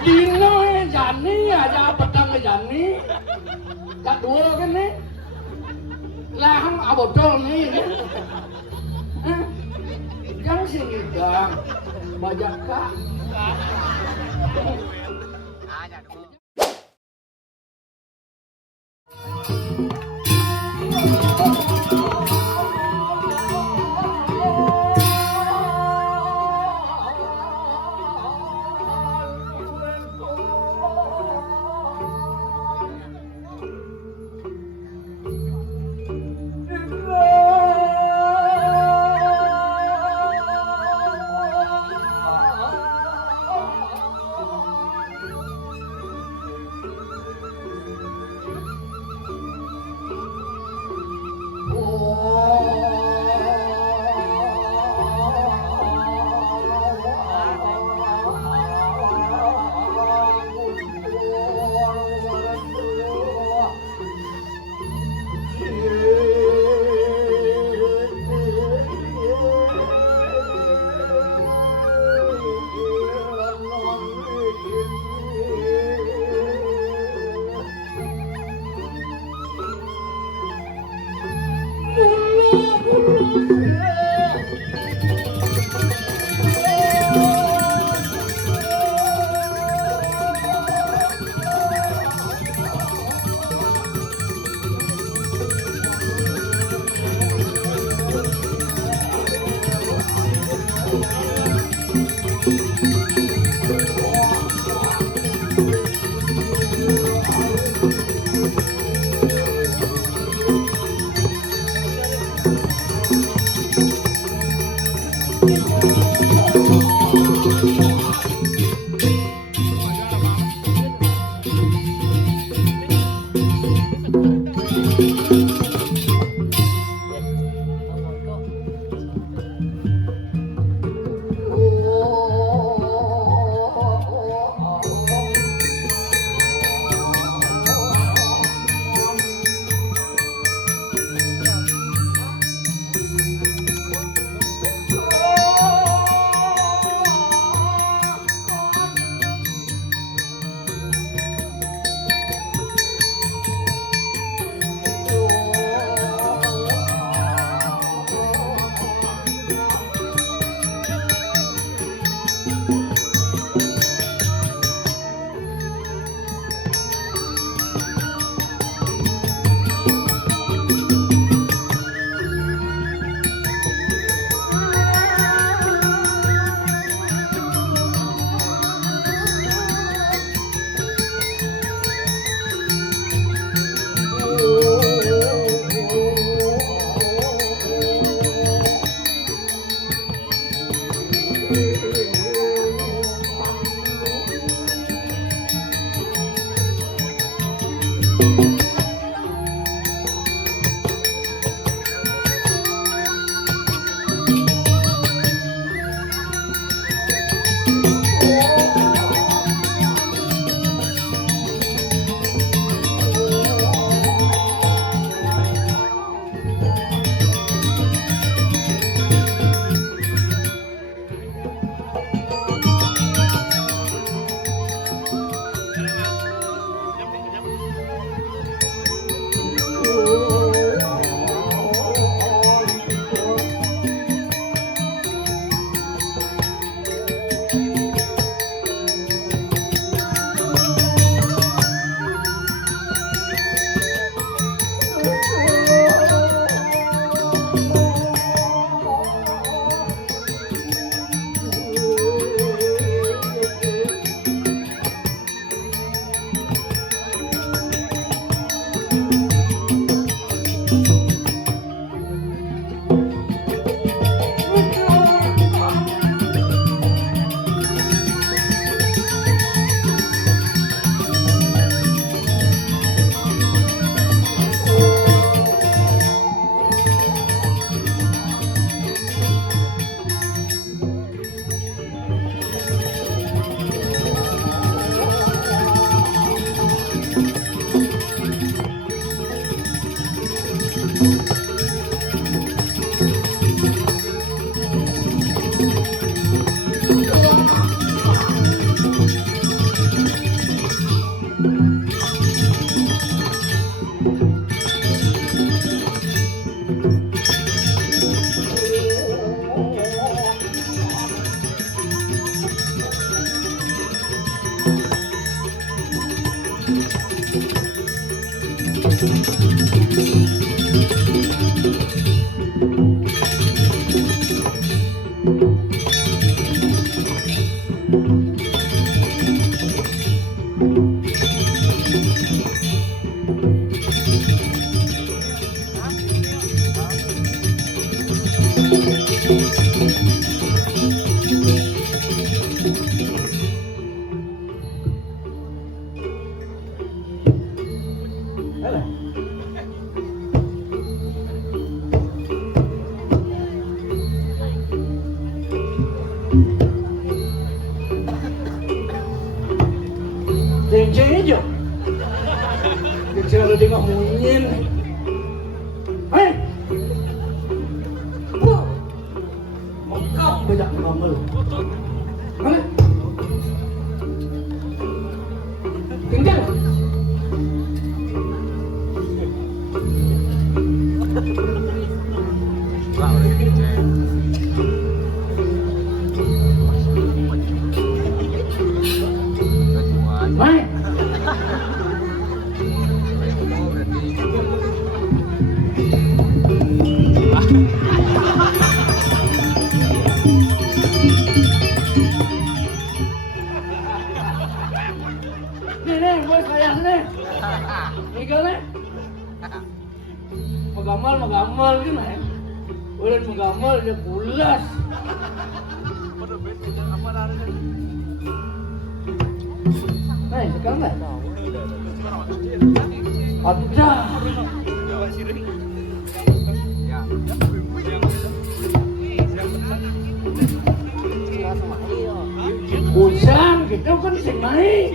Dino jani aja pedang jani. Gak dua kan nih. Lahang abodol nih. Jangan sini dong. Bajak kak. Ceng-ceng aja. Kecil dia ngomongin. Hei. Wah. Mengkap banyak ngomel. Mana? Tinggal. Mai. Nih, gue sayang nih. Tinggal nih. Magamal kan ya. Udah magamal dia pulas. Nih, sekarang nih. Ada. Ujang gitu kan sing main.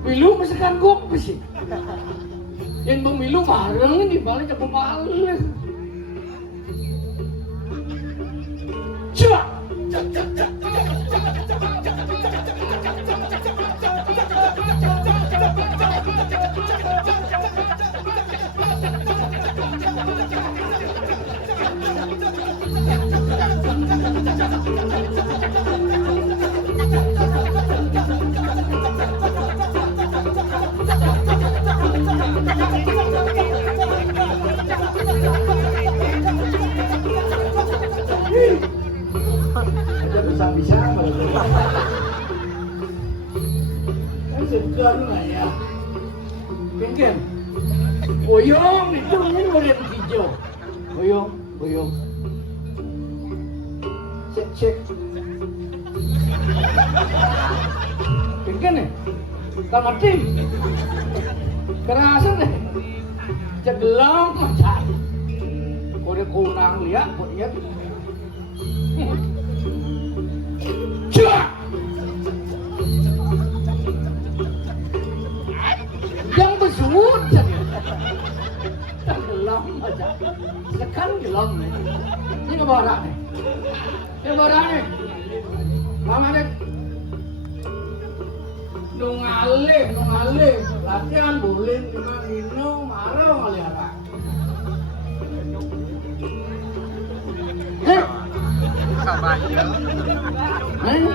Milu masih kagok sih. Yang pemilu bareng di balik ke pemalik. Coba. Aja bisa-bisa segar lah ya. Pinggir. Boyong itu ini murid hijau. Boyong. Cek. Pinggir nih. Tak mati. Kerasan nih. Cegelang macam. Udah kurang lihat, buatnya. Cua! Yang bersud saja. Gelam aja. Sekarang gelam nih. Ini kebarak nih. Mama dek. Nungalih. Latihan boleh cuma minum, marah kali apa.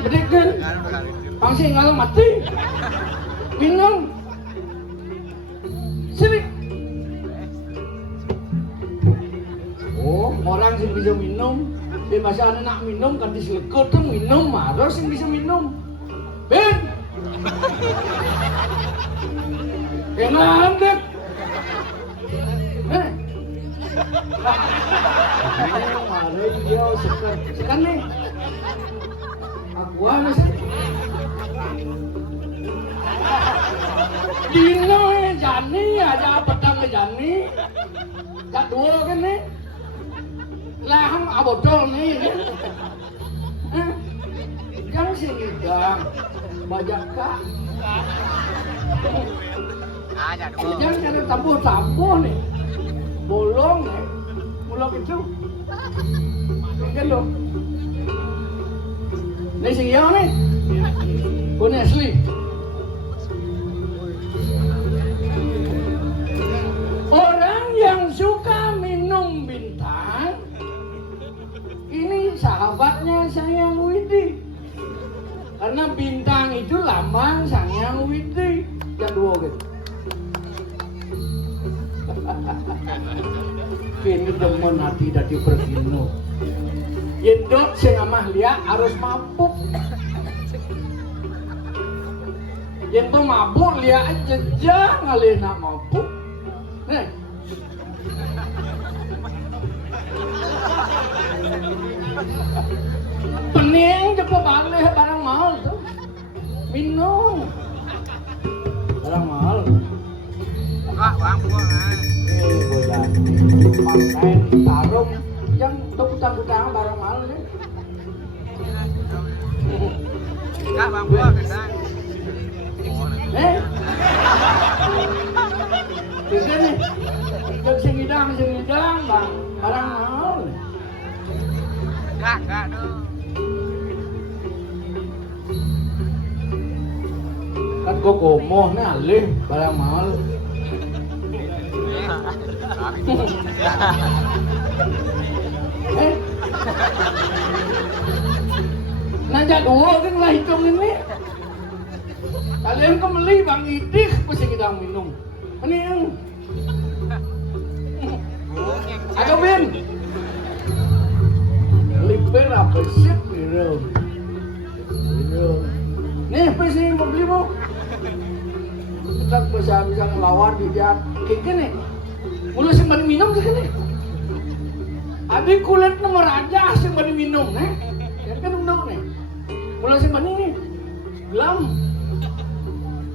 Gede kan? Pangsi ngalah mati. Minum. Sini. Oh, orang sih bisa minum. Di masa anak minum kan diselekut tuh minum, marah sih bisa minum. Ben. Kenapa dek? Marah dia sekan nih. Wah, sih. Dino jani aja petang jani. Gak dua kan nih. Lahang abodol nih. Jangan sih ngidang. Bajak kak. Jangan kena tabuh-tabuh nih. Bolong nih. Bolong itu. Kan dong. Ini sing iya nih. Kone asli. Orang yang suka minum bintang ini sahabatnya Sang Hyang Widi. Karena bintang itu lambang Sang Hyang Widi. Jadwal gitu. Kini demen hati dadi bergino. Yendot sing amah liya harus mabuk. Yen tuh mabuk liya aja ngalena mabuk. Nih. Pening cepat balik barang mahal tuh. Minum. Barang mahal. Buka bang, buka. Boyan. Main tarung yang utang-utang barang mahal nih. Enggak bang, buka kesan. Bisa nih. Yang sing hidang bang. Barang mahal. Enggak dong. Kan kok komoh nih alih barang mahal. Nanya dua kan lah hitung ini. Kalian kembali bang Idik pasti kita minum. Ini yang ada bin. Liper apa sih biru? Nih pasti mau beli mau. Kita bisa ngelawan di dia kayak gini. Mulu simpan minum segini. Abi kulit nomor aja simpan minum nih. Yang kan undang nih. Mulu simpan ini. Gelam.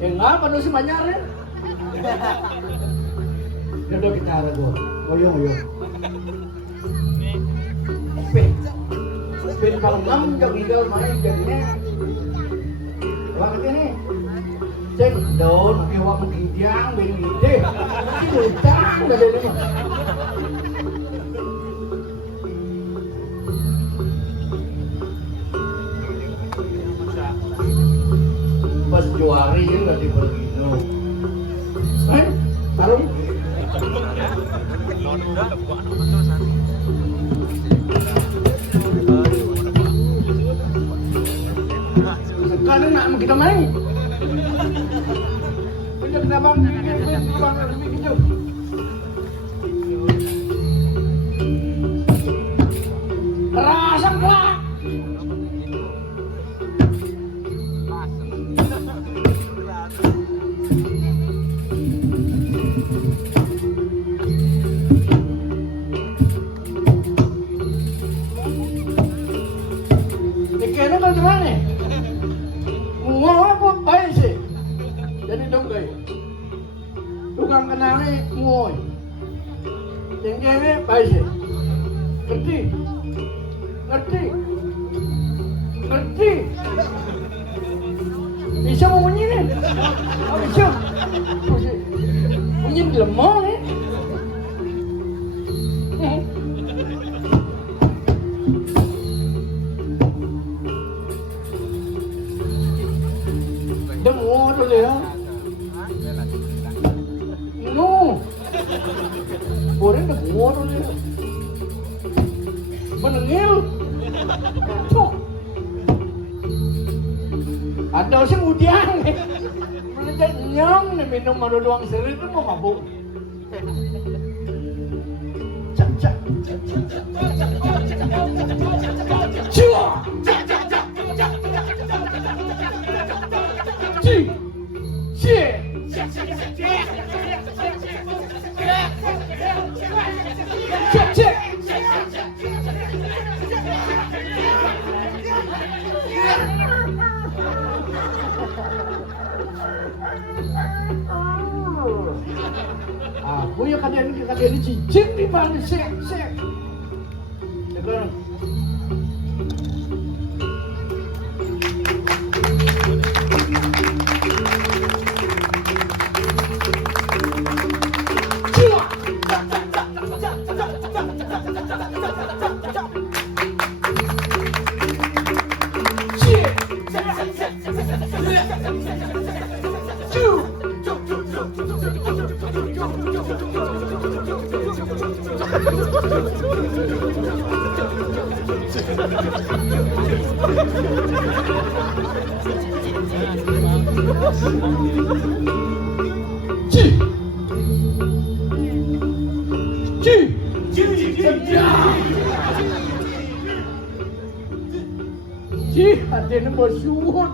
Enggak pada simpan nyari. Udah kita ada gua. Oyong. Pin kalau 6 jam tinggal main jadinya. Wah ini. Cek daun ewa menghidang ben ide. Utang udah dari mah. Pas juari yang enggak dipergino. Tarung. Sekarang nak kita main. Punya kenapa gitu. Rasam kelak. Dikene kan gimana? Mau apa baik sih? Jadi dong guys. Tukang kenali ngoy. Tingginya baik sih. Ngerti. Bisa mau bunyi nih? Oh bisa. Bunyi lemah nih. Dengar dulu ya. No. Orang dengar dulu ya. Menengil. Cok. Ada sih udian nih. Menengil nyam nih minum madu doang seri itu mau mabuk. Cak. Cua. Cek. kadang cicing di mana sek. Sekarang. Adene bersuwun,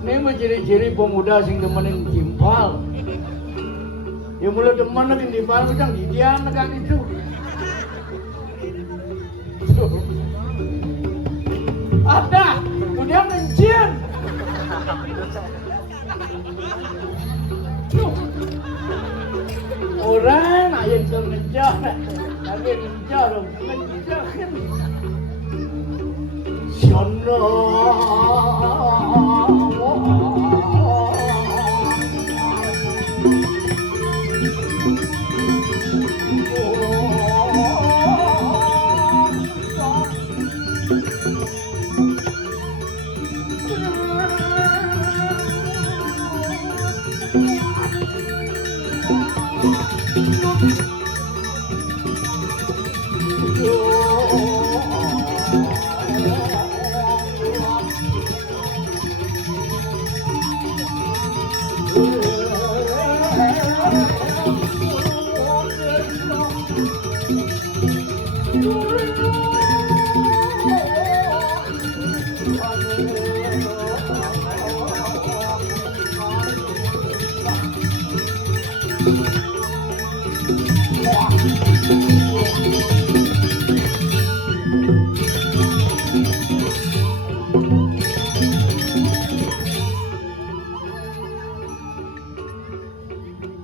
Ini mah ciri-ciri pemuda sing demenin timpal. Ya mulai demen lagi timpal macam didian kan itu. Ada, udah mencian. Orang ayat ngejar, lagi ngejar, kan. Siono.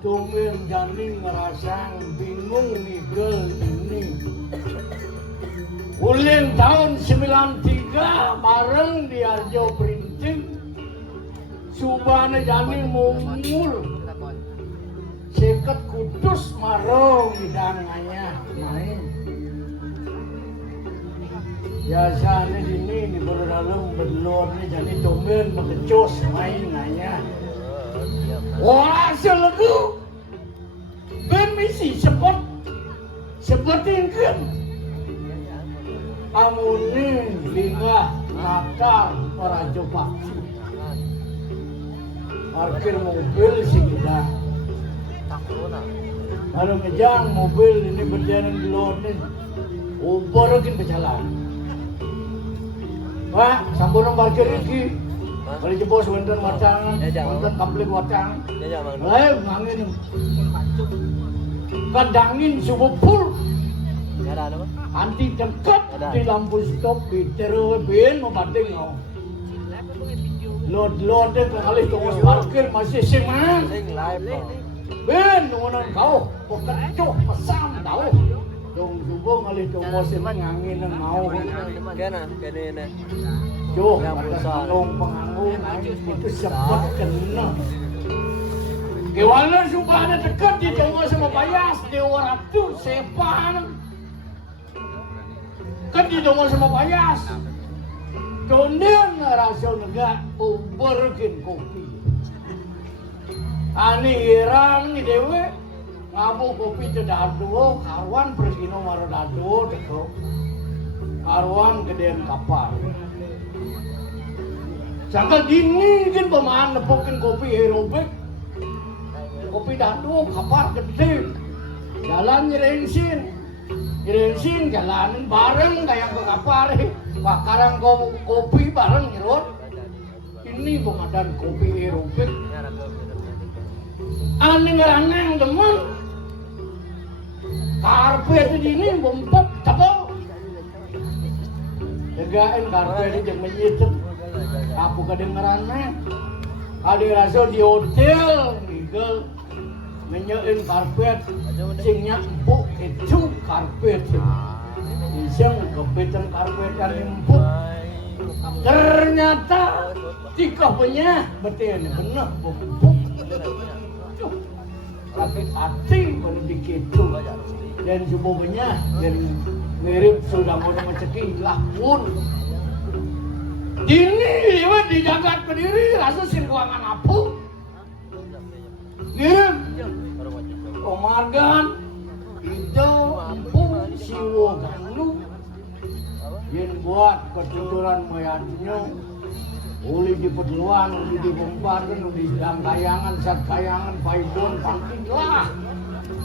Tumben Jani ngerasa bingung nigel ini. Ulin tahun 93 bareng di Arjo Printing. Subhana Jani mumul. Seket kudus marong hidangannya main. Biasanya ini di dalam berlornya Jani tumben mengecos main nanya. Wah, selegu permisi seperti kan amuni lingah nakal para coba parkir mobil sih kita kalau ngejang mobil ini berjalan di luar nih ubarakin berjalan Pak, sampun parkir iki kalau jebos wonten wacang, wonten komplit wacang. Lah angin. Kadangin subuh full. Anti dekat di lampu stop bitero ben membanding no. Load kali tunggu parkir masih seman. Ben ngono kau, kok kecoh pesam tahu. Dong subuh kali tunggu seman angin mau. Kene. Yo, penanggung itu sempat kena. Kewalan subhana dekat di Jawa sama Bayas, Dewa Ratu, Sepang. Kan di Jawa sama Bayas. Donen rasa negak uberkin kopi. Ani irang ni dewe ngamu kopi cedado, karuan pergino marodado deko. Karuan gedean kapal. Sangka gini kan pemahan nepokin kopi aerobik. Kopi dadu kapar gede. Jalan nyerensin jalanin bareng kayak ke kapar. Bakaran kopi bareng nyerot. Ini pemadam kopi aerobik. Aneh teman. Karpet ini bempok tebal. Jagain karpet ini jangan menyetep. Aku kedengerannya Ade rasa di hotel nigel menyein karpet sing empuk itu karpet iseng kepetan karpet yang empuk ternyata tikahnya betul benar empuk tapi hati baru dikitu dan subuhnya dan mirip sudah mau menceki lah pun ini lewat di jagat pendiri rasa sirkuangan apa mirip Komargan itu empuk siwo ganglu yang buat ketuturan mayatnya uli di pedeluan, uli di bombardan, uli di sedang kayangan, saat kayangan, paibon, pangkin lah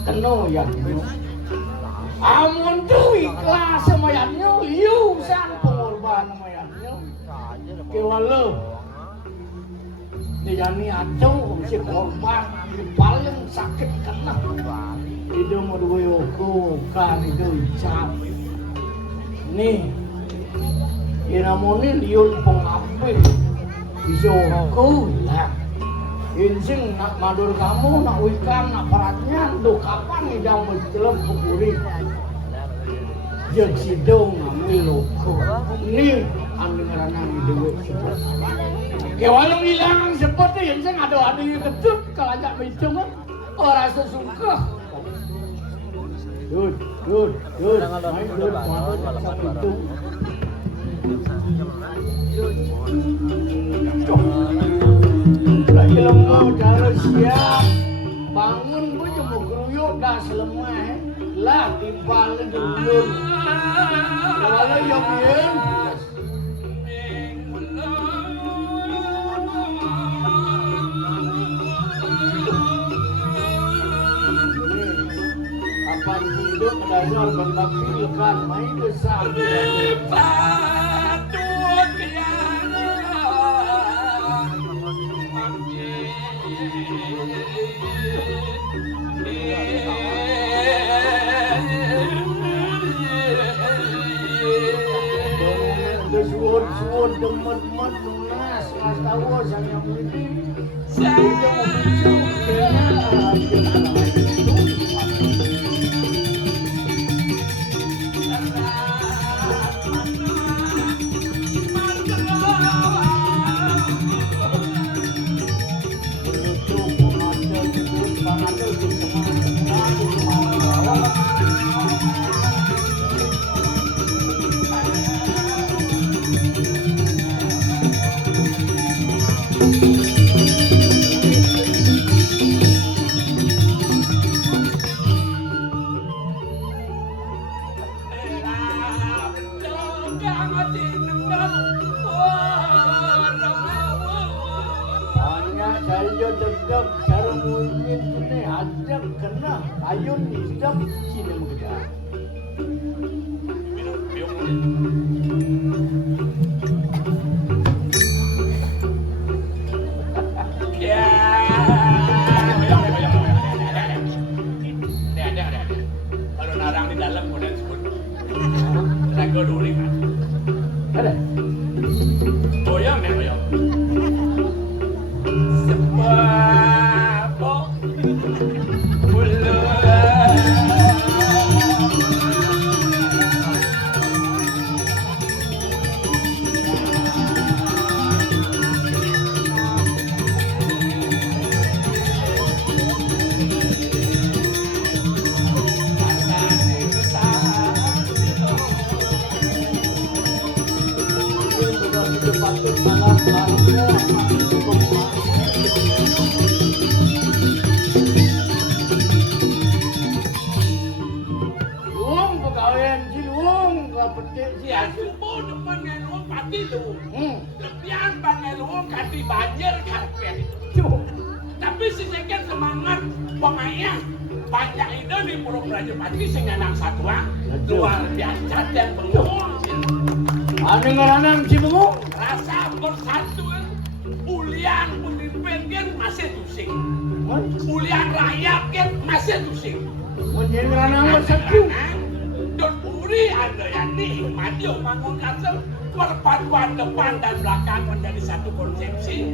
kena ya amun tuh ikhlas mayatnya liusan pengorban mayatnya kewala dijani aduh si korban paling sakit kena itu mau duwe kan itu icap nih inamoni liun pengape bisa aku lah insing nak madur kamu nak wikan nak paratnya do kapan nih jam berjelem kepuri jek sidong ngambil loko nih anu ngeranang duwe sepet kewalong hilang seperti insing ada yang ketut kalau ajak hitung orang sesuka Dud, main dud, mana tak hitung lagi lemah dah siap bangun pun cuma keruyuk dah selemah lah timpal dulu kalau yang bien apa hidup dasar berbakti kan main besar suwon demet-demet lunas ngas tahu saya beli saya mau bicu ayun hidup sini mengejar. Ya. Kalau narang di dalam kemudian sebut. Rago duri kan. Ada. Boyong ya boyong. Sebab lebihan pangeluang kasih banjir karpet tapi sejagat semangat pemainnya banyak ide di Pulau Brajapati sehingga nang satwa luar biasa dan bengong ada ngeranang si bengong rasa bersatu ulian pemimpin masih tusing ulian rakyat kan masih tusing menjadi ngeranang bersatu dan uri ada yang dinikmati bangun kasar perpaduan depan dan belakang menjadi satu konsepsi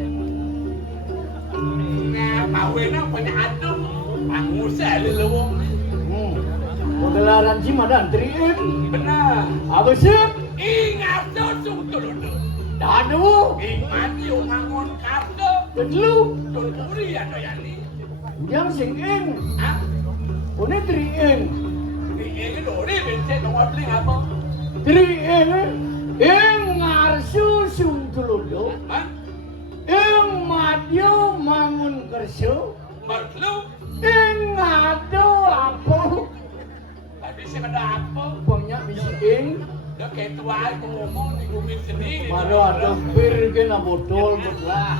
Nah, kawinnya banyak adem. Pangusnya lelewong. Pegelaran Cimadan Triin. Benar. Apa sih? Ingat susu dulu. Danu. Ingat yung mangon kardo. Kedlu. Tulpuri ya doyani. Yang singing. Hah? Ini Triin. Ini dori bensin ngobling apa? Triin. Yang ngarsusung tuludo. Hah? Yang madyo mangun kerso. Merlu? Yang ngado apa? Tadi sih ada apa? Banyak bisiking. Udah kayak tua aku ngomong di bumi sendiri. Maro ada bir kena botol belah.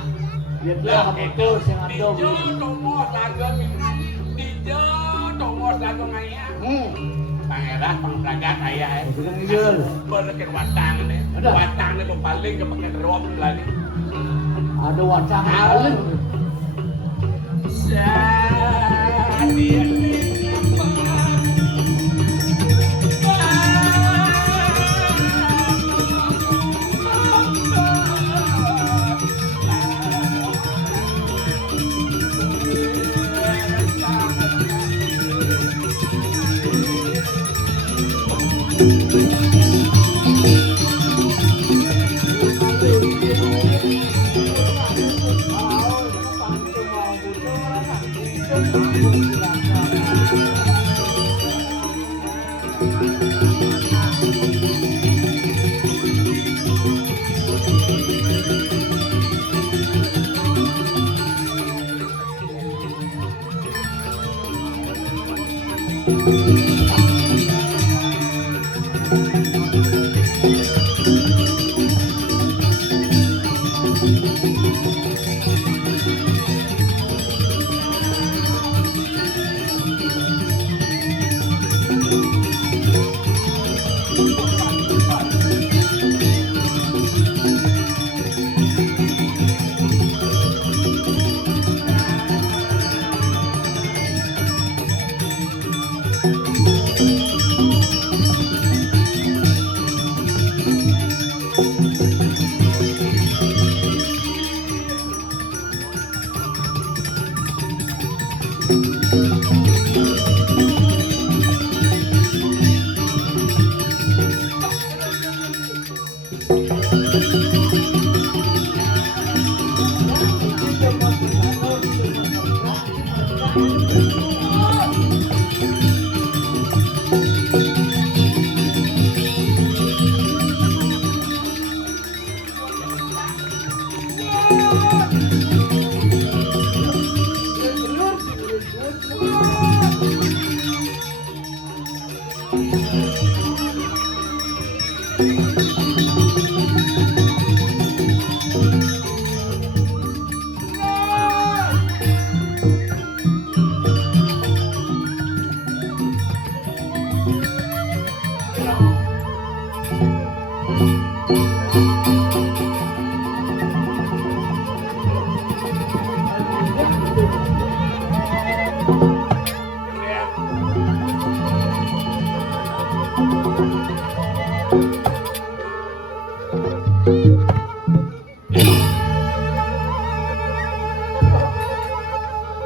Biarlah botol sing ado. Dijo tomos lagu minum. Dijo tomos lagu ngayang. Pangeran pangpragat ayah. Bukan ngijel. Berken watang nih. Ada. Watang nih paling ke pakai rom lagi. Ada wacang paling. Dia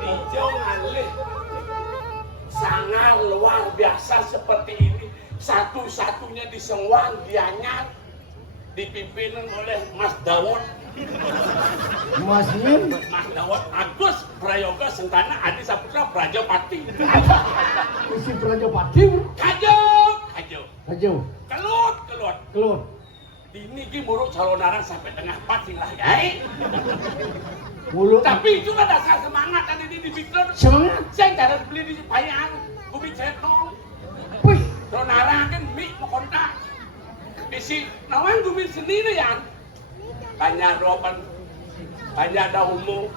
Dijo ngalih sangat luar biasa seperti ini, satu-satunya di Sengwang Gianyar dipimpin oleh Mas Dawud. Mas Nim. Mas Dawud Agus Prayoga Sentana Adi Saputra Prajapati. Isi Prajapati. Kajo. Ajo. Kelut. Ini ki muruk calonaran sampai tengah 4 sing lah yai. Mulut. Tapi itu kan dasar semangat tadi di Victor. Semangat. Saya cara beli di Payang, bumi cetong. Wih. Calonaran kan mik mau kontak. Isi nawan bumi sendiri ya. Banyak roban, banyak dahumu,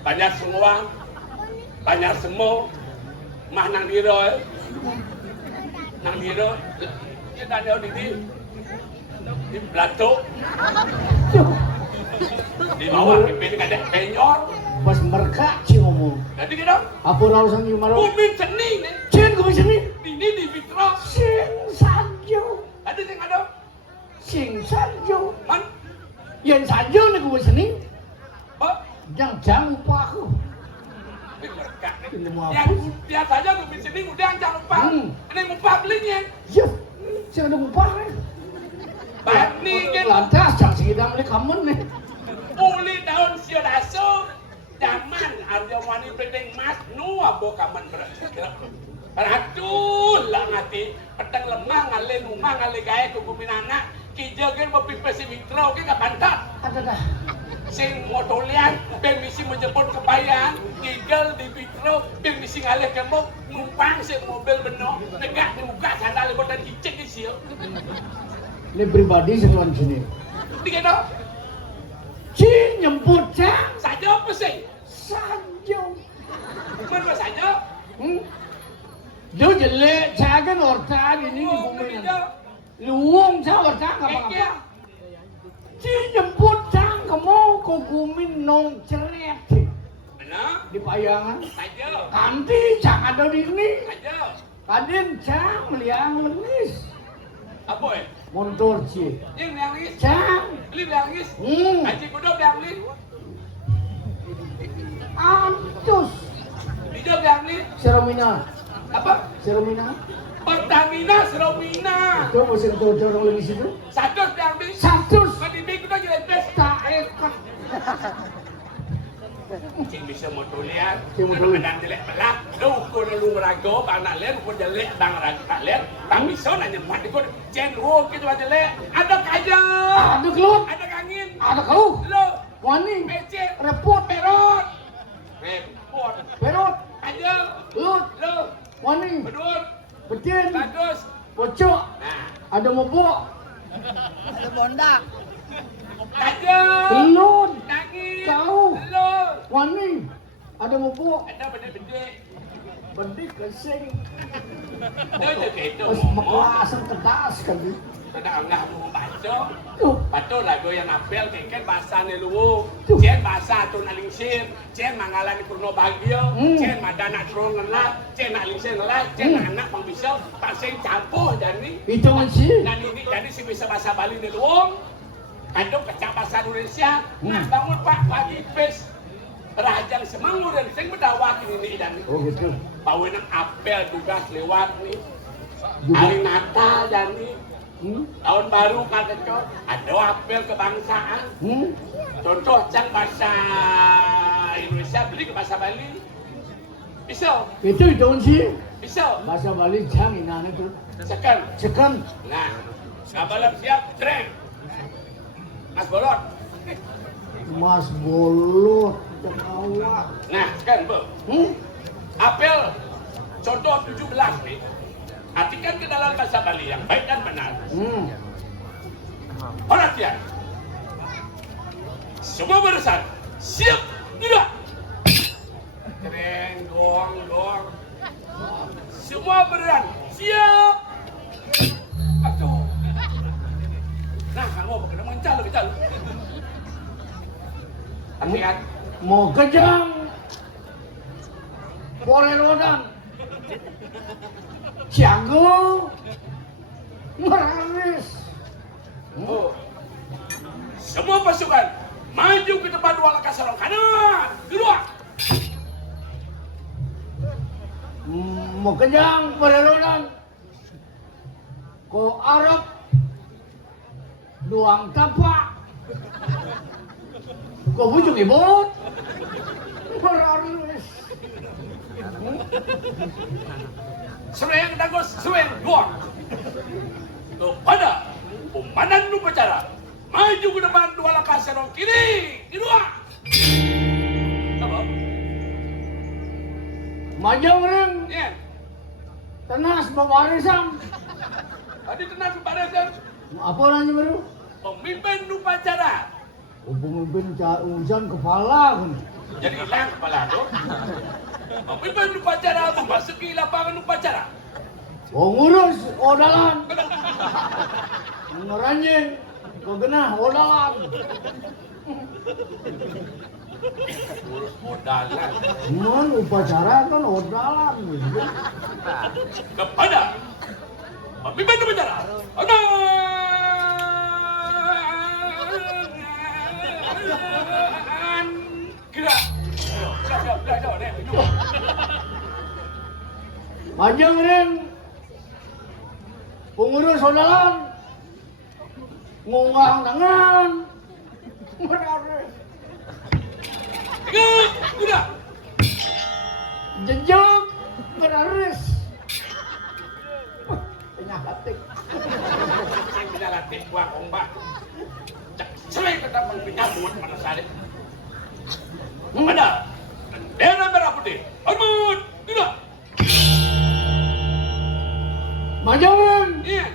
banyak semua, banyak semo, mah nang diro, kita ada di plato, di bawah pimpin ada penyor, Pas mereka sih ngomong. jadi kita Aku rausan gimana? bumi seni nih, Cien gue sini. ini di Fitro, Sing sajo. ada yang ada, Sing sajo. man, Yang sajo nih gue sini. oh, Jangan lupa aku. Berkah. Ilmu apa? Yang biasanya gue sini udah jangan lupa. Ini lupa belinya. Ya, saya ada lupa nih. Baik nih kan. Lantas jangan segidang beli kamen nih. Uli daun siodaso. Zaman Arya Wani Bedeng Mas nu abo kaman berat. Ratul lah ngati petang lemah ngale numah ngale gae ku kuminana kijagen mapipesi mitra oke ka pantat. Ada dah. Sing motolian permisi menjemput kebayang tinggal di Pitro permisi ngalih kemo numpang sing mobil beno negak di muka sandal botan cicing di sio Ini pribadi seluan sini. tiga dong Si nyemput cang. saja apa sih Saja. mana saja Dia jelek, saya kan orta ini di bumi. Luang saya orta apa-apa. Si nyemput cang kamu kukumin nong ceret. mana Di payangan. saja Kanti cang ada di ini. saja Kadin cang meliang lenis. apa Montor si. yang liangis Cang. beli liangis aji kudo liangis Antus. hijau liangis Seromina. apa Seromina. Pertamina Seromina Itu masih ada orang lagi situ. satu liangis Satu. Kadimi kudo jadi best Tak ekor. Cing bisa motolia, Cing motolia. dan jelek belah. Lu ukur lu rago, anak lihat ukur jelek, bang rago lihat, bang bisa nanya mati kau. Cing lu gitu aja jelek. Ada kaja, Ada kelut. ada angin, Ada kau. lu Wani. ece, Repot. perot, repot, Perot. aja, Lut. lu Wani. bedur, Betin. bagus. Bocok. Nah, Ada mobok. Ada bondak. aja, Lut. angin, Kau. lu Wani. Ada mobok. ada benda-benda. Bedik kesing. Itu juga itu. Terus mekelasan kedas kali. Ada enggak mau baca. Tuh. Betul lagu yang apel kengken bahasa neluwu. Tuh. Cien bahasa tu nalingsir, cien mangalani purno bagio, cien madana turun ngelak, cien nalingsir ngelak, cien anak pang bisa pasien campur jadi. Itu masih. Dan ini jadi si bisa bahasa Bali neluwu. Kandung kecak bahasa Indonesia. Nah bangun Pak pagi pes. Rajang Semanggur dan sing bedawak ini dan Oh gitu. bawain apel tugas lewat nih. Hari Natal dan nih. Tahun baru kata cok, ada apel kebangsaan. Contoh cang bahasa Indonesia beli ke bahasa Bali. Bisa, Itu sih. bisa. Bahasa Bali jang inane tuh. Sekan. Sekan. Nah, kabalam siap, tren. Mas Bolot. Mas Bolot. Jawa. Nah, sekarang bu. Apel contoh 17 nih. Artikan ke dalam bahasa Bali yang baik dan benar. Perhatian. Semua barisan siap tidak. Keren gong. Semua barisan siap. Aduh. Nah, kamu apa kena mencal. Artikan. Mau kejang. Porerodan. Ciago. Meraris. Oh. Semua pasukan maju ke depan dua langkah serong kanan, kedua. Mau kejang porerodan. Ko Arab. Duang tapak. Ko bujuk ibut. Meraris. Sereng dagos, sereng dua. Kepada komandan upacara maju ke depan dua langkah serong kiri, kedua. Apa? Majang ring. Ya. Tenas bewarisan. Tadi tenang barisan Apa nanya baru? pemimpin upacara. Pemimpin urusan kepala kan. Jadi hilang kepala tu. Pemimpin upacara memasuki lapangan upacara. Oh ngurus odalan. Ngeranjing. Kau kena odalan. Urus modalan. Man upacara kan odalan. Kepada pemimpin upacara. Gerak. Ayo, nek minum. Panjang ring pengurus sodalan ngungang tangan menarik Gerak. jejak menarik penyakatik Sing pinalatik kuang ombak. Cak selek ketapang penyambut mana sare. Mana? Bendera merah putih. Hormat. Gerak. Panjang Iya.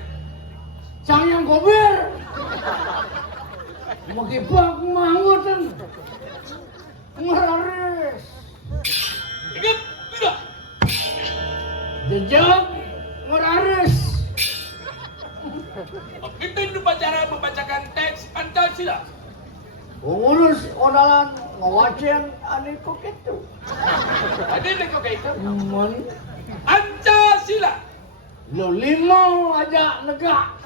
sang yang kober makibak mangutan menarik Ingat. Gerak. jejak menarik Kita upacara membacakan teks Pancasila. pengurus odalan ngawacen ane kok itu Ada nek kok kayak itu. men Pancasila. lo limo aja negak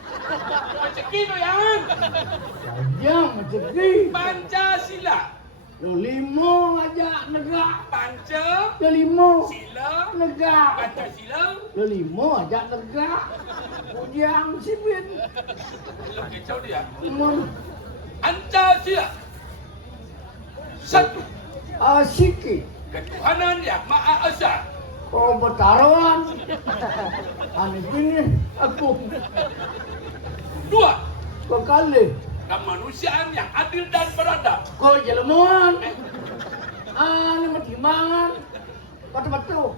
Rezeki tu yang. saja rezeki Pancasila. lo limo aja negak Panca. lo limo Sila. negak Pancasila. lo limo aja negak ujang sipin Belum kacau dia. men Pancasila. Satu. asiki Ketuhanan yang Maha Esa. kau bertaruhan ane gini aku Dua. kekali Kemanusiaan yang adil dan beradab. kau jelemuan ane matimangan batu-batu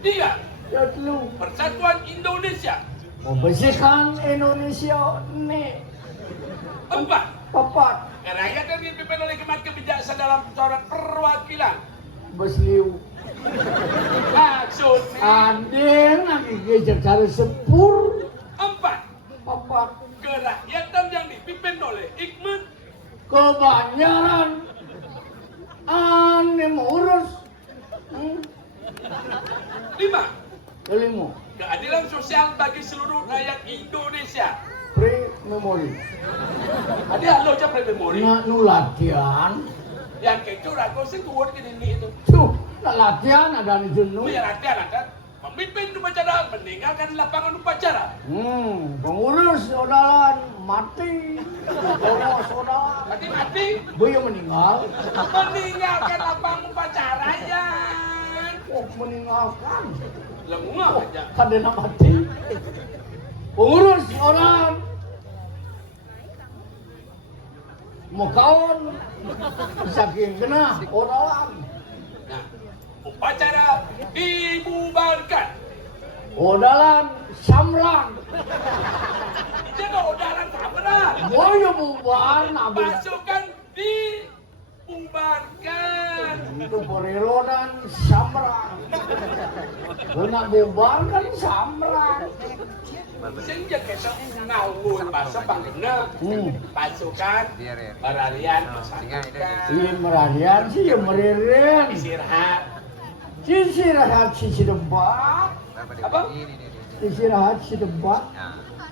Tiga. ya telu Persatuan Indonesia. membersihkan Indonesia ini Empat. papat Rakyat yang dipimpin oleh Kemat Kebijaksanaan dalam Peraturan Perwakilan. besliu Maksudnya. adeng lagi gejar cari sepur Empat. papat Kerakyatan yang dipimpin oleh Hikmat. kebanyaran ane mengurus Lima. kelima Keadilan sosial bagi seluruh rakyat Indonesia. pre-memori Ada lo capek memori. nak nu latihan Yang kecu ragu sih kuat ke ini itu. tuh nak latihan ada di jenuh Punya latihan ada. Pemimpin upacara meninggalkan lapangan upacara. pengurus odalan mati pengurus odalan Mati-mati boyo meninggal meninggalkan lapangan upacara ya. meninggalkan Lengah aja. kada nak mati pengurus orang mau kawan saking kena orang Nah, upacara dibubarkan. odalan samrang Jangan udaran kamera. boyo bubar nabi Pasukan dibubarkan. itu perelodan samrang nak bubar kan samrang Sehingga kita ngawur bahasa Bangna. Pasukan beralian bersatukan. iya meralian sih ya meririan Istirahat. istirahat si debat Apa? istirahat si debat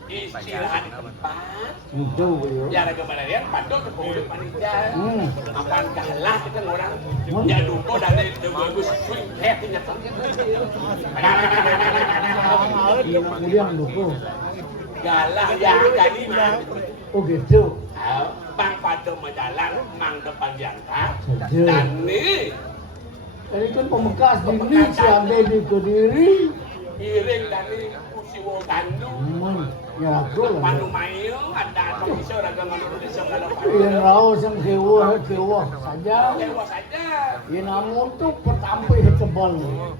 Istirahat di tempat. itu boyo Ya ada keberalian padahal ke pengurus panitia. Apaan kalah kita orang. Hmm. Ya duko dari bagus swing headnya kan. kemudian dukung Galah ya jadi mah. oh gitu Bang pada majalah mang depan diangkat. Saja. Dan nih ini kan pemekas dini si ade di Kediri iring dari Kusiwo Bandung. ya aku lah Panu mayo ada atau bisa raga nganu desa kalau yang raus yang kewah saja Dewa saja. yang namun tuh pertampai tebal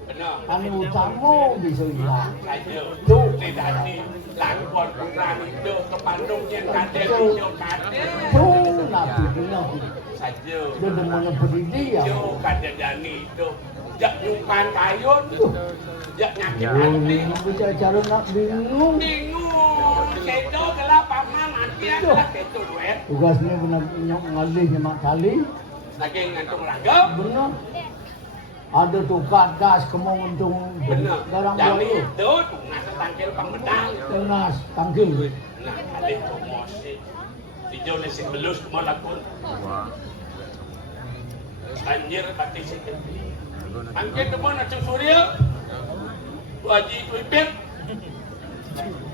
Benar. kami utama bisa hilang Saja. Tuh tidak di langkon kurang itu ke Bandung yang kade video kade. tuh nanti benar Saja. dia demonya berdiri ya Yo kade jani itu. Jak nyumpan kayun. Jak nyakit hati. bicara nak bingung Bingung. Kedo gelap paman nanti adalah kedo duet. tugasnya benar nyok ngalih nyemak kali Lagi ngantung ragam. benar ada tuh gas kemau untung Benar. garang Jadi baru itu nasa tangkil pangmedang. tenas tangkil Nah, kali promosi. Di Indonesia belus malakun. Anjir pati sikit. Angkin depan Acung Surya. Bu Haji Bu Ipit.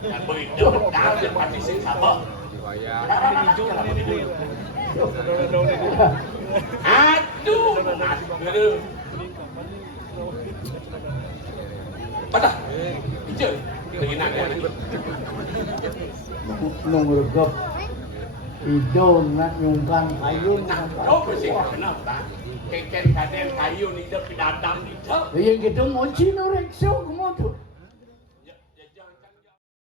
Dan begitu kaget pati sing sama. Aduh, aduh. Patah. Ije. Tingin ya. Nungregep hidung nak nyungkan ayun Oh, bersih kenapa? Keken kaden kayu ni dah pinadam ni dah. yang gitu mochi no rekso